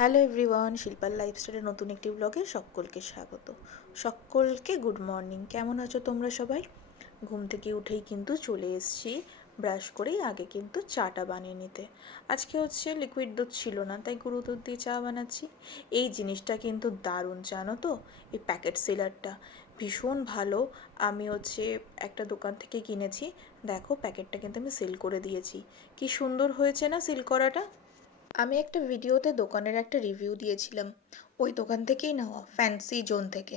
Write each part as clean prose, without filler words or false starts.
Hello everyone, শিল্পার লাইফস্টাইলের নতুন একটি ব্লগে সকলকে স্বাগত। সকলকে গুড মর্নিং। কেমন আছো তোমরা সবাই? ঘুম থেকে উঠেই কিন্তু চলে এসেছি ব্রাশ করেই আগে কিন্তু চাটা বানিয়ে নিতে। আজকে হচ্ছে লিকুইড দুধ ছিল না, তাই গুঁড়ো দুধ দিয়ে চা বানাচ্ছি। এই জিনিসটা কিন্তু দারুণ, জানো তো? এই প্যাকেট সিলারটা ভীষণ ভালো। আমি হচ্ছে একটা দোকান থেকে কিনেছি। দেখো, প্যাকেটটা কিন্তু আমি সিল করে দিয়েছি। কি সুন্দর হয়েছে না সিল করাটা? আমি একটা ভিডিওতে দোকানের একটা রিভিউ দিয়েছিলাম, ওই দোকান থেকেই নেওয়া, ফ্যান্সি জোন থেকে।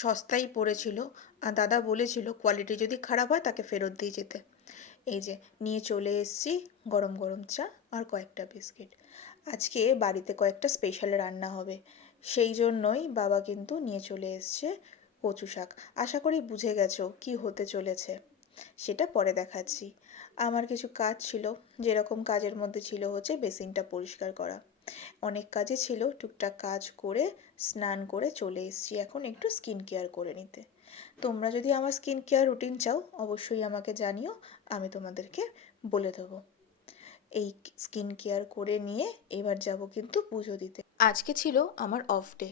সস্তাই পড়েছিল। আর দাদা বলেছিল কোয়ালিটি যদি খারাপ হয় তাকে ফেরত দিয়ে যেতে। এই যে নিয়ে চলে এসেছি গরম গরম চা আর কয়েকটা বিস্কিট। আজকে বাড়িতে কয়েকটা স্পেশাল রান্না হবে, সেই জন্যই বাবা কিন্তু নিয়ে চলে এসছে কচু শাক। আশা করি বুঝে গেছো কি হতে চলেছে, সেটা পরে দেখাচ্ছি। আমার কিছু কাজ ছিল, যেরকম কাজের মধ্যে ছিল হচ্ছে বেসিনটা পরিষ্কার করা। অনেক কাজই ছিল, টুকটাক কাজ করে স্নান করে চলে এসেছি এখন একটু স্কিন কেয়ার করে নিতে। তোমরা যদি আমার স্কিন কেয়ার রুটিন চাও অবশ্যই আমাকে জানিও, আমি তোমাদেরকে বলে দেবো। এই স্কিন কেয়ার করে নিয়ে এবার যাব কিন্তু পুজো দিতে। আজকে ছিল আমার অফ ডে,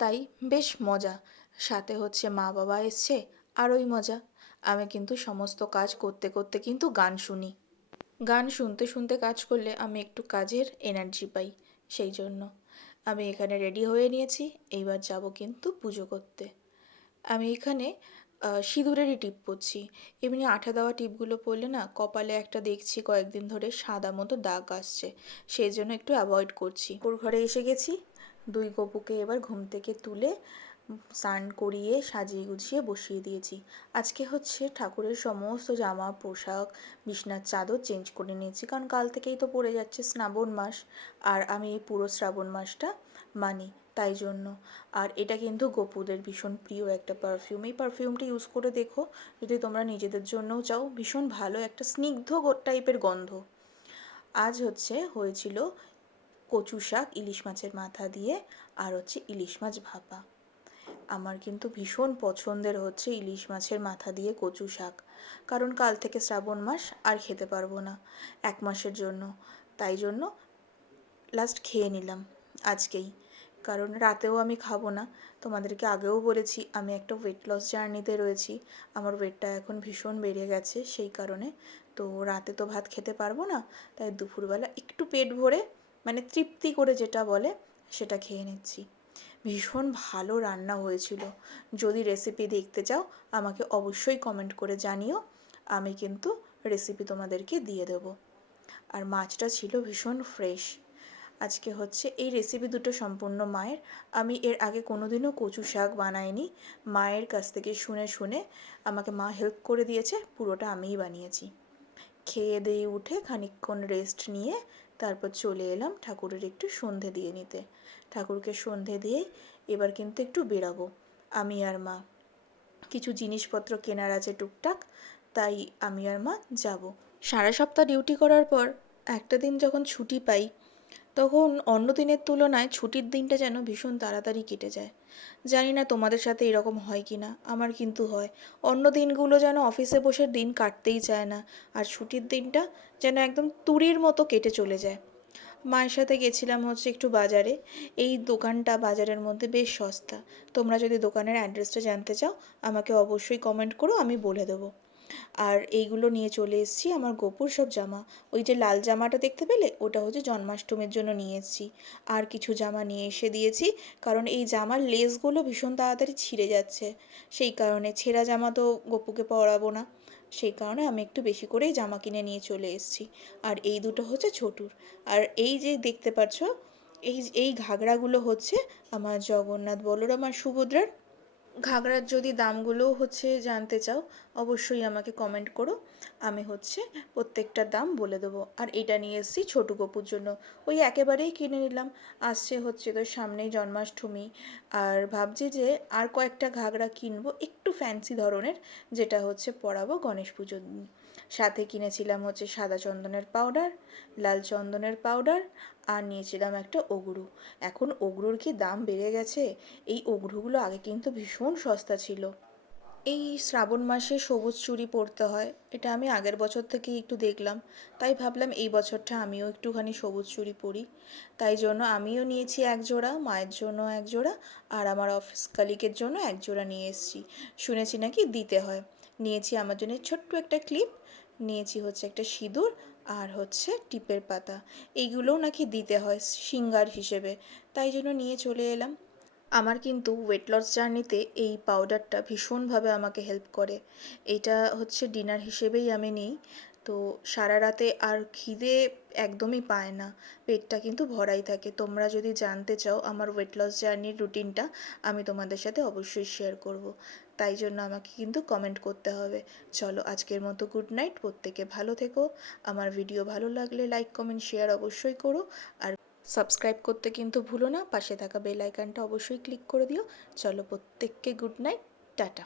তাই বেশ মজা। সাথে হচ্ছে মা বাবা এসছে, আরোই মজা। আমি কিন্তু সমস্ত কাজ করতে করতে কিন্তু গান শুনি। গান শুনতে শুনতে কাজ করলে আমি একটু কাজের এনার্জি পাই, সেই জন্য আমি এখানে রেডি হয়ে নিয়েছি। এইবার যাব কিন্তু পুজো করতে। আমি এখানে সিঁদুরেরই টিপ পরছি। এমনি আঠা দেওয়া টিপগুলো পরলে না কপালে একটা দেখছি কয়েকদিন ধরে সাদা মতো দাগ আসছে, সেই জন্য একটু অ্যাভয়েড করছি। ওর ঘরে এসে গেছি, দুই গপুকে এবার ঘুম থেকে তুলে স্নান করিয়ে সাজিয়ে গুছিয়ে বসিয়ে দিয়েছি। আজকে হচ্ছে ঠাকুরের সমস্ত জামা পোশাক বিছনার চাদর চেঞ্জ করে নিয়েছি, কারণ কাল থেকেই তো পড়ে যাচ্ছে শ্রাবণ মাস, আর আমি এই পুরো শ্রাবণ মাসটা মানি, তাই জন্য। আর এটা কিন্তু গপুদের ভীষণ প্রিয় একটা পারফিউম। এই পারফিউমটা ইউজ করে দেখো যদি তোমরা নিজেদের জন্যও চাও, ভীষণ ভালো একটা স্নিগ্ধ টাইপের গন্ধ। আজ হয়েছিল কচু শাক ইলিশ মাছের মাথা দিয়ে, আর হচ্ছে ইলিশ মাছ ভাপা। আমার কিন্তু ভীষণ পছন্দের হচ্ছে ইলিশ মাছের মাথা দিয়ে কচু শাক, কারণ কাল থেকে শ্রাবণ মাস আর খেতে পারবো না 1 মাসের জন্য, তাই জন্য লাস্ট খেয়ে নিলাম আজকেই। কারণ রাতেও আমি খাবো না। তোমাদেরকে আগেও বলেছি আমি একটা ওয়েট লস জার্নিতে রয়েছি, আমার ওয়েটটা এখন ভীষণ বেড়ে গেছে, সেই কারণে তো রাতে তো ভাত খেতে পারবো না, তাই দুপুরবেলা একটু পেট ভরে মানে তৃপ্তি করে যেটা বলে সেটা খেয়ে নিচ্ছি। ভীষণ ভালো রান্না হয়েছিল। যদি রেসিপি দেখতে চাও আমাকে অবশ্যই কমেন্ট করে জানিও, আমি কিন্তু রেসিপি তোমাদেরকে দিয়ে দেবো। আর মাছটা ছিল ভীষণ ফ্রেশ। আজকে হচ্ছে এই রেসিপি দুটো সম্পূর্ণ মায়ের। আমি এর আগে কোনো দিনও কচু শাক বানাইনি, মায়ের কাছ থেকে শুনে শুনে আমাকে মা হেল্প করে দিয়েছে, পুরোটা আমিই বানিয়েছি। খেয়ে দিয়ে উঠে খানিকক্ষণ রেস্ট নিয়ে তারপর চলে এলাম ঠাকুরের একটু সন্ধে দিয়ে নিতে। ঠাকুরকে সন্ধে দিয়েই এবার কিন্তু একটু বেরাবো আমি আর মা। কিছু জিনিসপত্র কেনার আছে টুকটাক, তাই আমি আর মা যাব। সারা সপ্তাহ ডিউটি করার পর একটা দিন যখন ছুটি পাই, তখন অন্য দিনের তুলনায় ছুটির দিনটা যেন ভীষণ তাড়াতাড়ি কেটে যায়। জানি না তোমাদের সাথে এরকম হয় কি না, আমার কিন্তু হয়। অন্য দিনগুলো যেন অফিসে বসে দিন কাটতেই চায় না, আর ছুটির দিনটা যেন একদম তুড়ির মতো কেটে চলে যায়। মায়ের সাথে গেছিলাম হচ্ছে একটু বাজারে। এই দোকানটা বাজারের মধ্যে বেশ সস্তা। তোমরা যদি দোকানের অ্যাড্রেসটা জানতে চাও আমাকে অবশ্যই কমেন্ট করো, আমি বলে দেবো। আর এইগুলো নিয়ে চলে এসেছি আমার গোপুর সব জামা। ওই যে লাল জামাটা দেখতে পেলে ওটা হচ্ছে জন্মাষ্টমীর জন্য নিয়ে এসেছি। আর কিছু জামা নিয়ে এসে দিয়েছি, কারণ এই জামার লেসগুলো ভীষণ তাড়াতাড়ি ছিঁড়ে যাচ্ছে, সেই কারণে ছেঁড়া জামা তো গপুকে পরাবো না, সেই কারণে আমি একটু বেশি করেই জামা কিনে নিয়ে চলে এসেছি। আর এই দুটো হচ্ছে ছোটুর। আর এই যে দেখতে পাচ্ছ এই এই ঘাগরাগুলো হচ্ছে আমার জগন্নাথ বলরাম আর সুভদ্রার। ঘাগরার যদি দামগুলোও জানতে চাও অবশ্যই আমাকে কমেন্ট করো, আমি প্রত্যেকটার দাম বলে দেবো। আর এটা নিয়ে এসেছি ছোটু গপুর জন্য, ওই একেবারেই কিনে নিলাম। আসছে তো সামনেই জন্মাষ্টমী, আর ভাবছি যে আর কয়েকটা ঘাগরা কিনবো একটু ফ্যান্সি ধরনের, যেটা পরাবো গণেশ পুজোর দিন। সাথে কিনেছিলাম সাদা চন্দনের পাউডার, লাল চন্দনের পাউডার, আর নিয়েছিলাম একটা অগরু। এখন অগরুর কি দাম বেড়ে গেছে! এই অগরুগুলো আগে কিন্তু ভীষণ সস্তা ছিল। এই শ্রাবণ মাসে সবুজ চুড়ি পরতে হয়, এটা আমি আগের বছর থেকেই একটু দেখলাম, তাই ভাবলাম এই বছরটা আমিও একটুখানি সবুজ চুড়ি পরি। তাই জন্য আমিও নিয়েছি এক জোড়া, মায়ের জন্য এক জোড়া, আর আমার অফিস কালিকের জন্য এক জোড়া নিয়ে এসেছি। শুনেছি নাকি দিতে হয়। নিয়েছি আমার জন্য ছোট্ট একটা ক্লিপ, নিয়েছি হচ্ছে একটা সিঁদুর, আর হচ্ছে টিপের পাতা। এইগুলোও নাকি দিতে হয় সিঙ্গার হিসেবে, তাই জন্য নিয়ে চলে এলাম। আমার কিন্তু ওয়েট লস জার্নিতে এই পাউডারটা ভীষণভাবে আমাকে হেল্প করে। এটা হচ্ছে ডিনার হিসেবেই আমি নিই। তো সারা রাতে আর খিদে একদমই পায় না, পেটটা কিন্তু ভরাই থাকে। তোমরা যদি জানতে চাও আমার ওয়েট লস জার্নির রুটিনটা, আমি তোমাদের সাথে অবশ্যই শেয়ার করব। তাই জন্য আমাকে কিন্তু কমেন্ট করতে হবে। চলো আজকের মতো গুড নাইট, প্রত্যেকে ভালো থেকো। আমার ভিডিও ভালো লাগলে লাইক কমেন্ট শেয়ার অবশ্যই করো। আর সাবস্ক্রাইব করতে কিন্তু ভুলো না, পাশে থাকা বেল আইকনটা অবশ্যই ক্লিক করে দিও। চলো প্রত্যেককে গুড নাইট, টাটা।